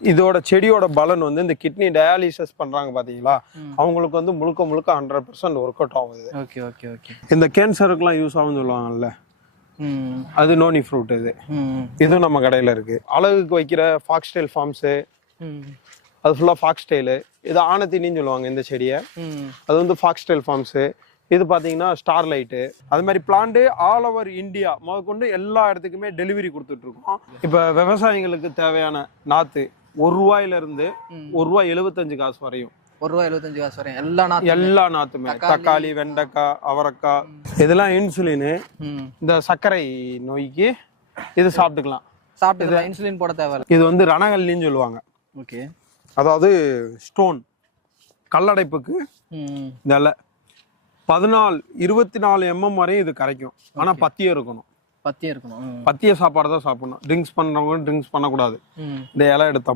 இதோட செடியோட பலன் வந்து இந்த கிட்னி டயாலிசிஸ் பண்றாங்க பாத்தீங்களா, அவங்களுக்கு வந்து முழுக்க முழுக்க 100% ஒர்க் அவுட் ஆகுது. Okay okay okay. இந்த கேன்சருக்குலாம் யூஸ் ஆகும்னு சொல்லுவாங்கல்ல, அது நோனி ஃப்ரூட். இதுவும் நம்ம கடையில இருக்கு. அழகுக்கு வைக்கிற ஃபாக்ஸ்டைல் ஃபார்ம்ஸ், அது ஃபுல்லா ஃபாக்ஸ்டைலு. இது ஆனத்தினின்னு சொல்லுவாங்க இந்த செடியை, அது வந்து ஃபாக்ஸ்டைல் ஃபார்ம்ஸ். இது பாத்தீங்கன்னா ஸ்டார் லைட்டு. அது மாதிரி பிளான்ட் ஆல் ஓவர் இந்தியா முதற்கொண்டு எல்லா இடத்துக்குமே டெலிவரி கொடுத்துட்டு இருக்கோம். இப்ப விவசாயிகளுக்கு தேவையான நாத்து ₹1 ₹1.75 வரையும், ₹1.75 வரையும் எல்லா நாத்துமே, தக்காளி, வெண்டைக்காய், அவரைக்காய், இதெல்லாம் இன்சுலின். இந்த சர்க்கரை நோய்க்கு இது சாப்பிட்டுக்கலாம். இன்சுலின் போட தேவை. இது வந்து ரணகல்லின்னு சொல்லுவாங்க. ஓகே. அதாவது ஸ்டோன் கல்லடைப்புக்கு இந்த 14-24 mm வரையும் இது கரைக்கும். ஆனா பத்தியம் இருக்கணும். பத்திய சாப்பாடு தான் சாப்பிடணும். ட்ரிங்க்ஸ் பண்றவங்க ட்ரிங்க்ஸ் பண்ணக்கூடாது. இந்த இலை எடுத்தோம்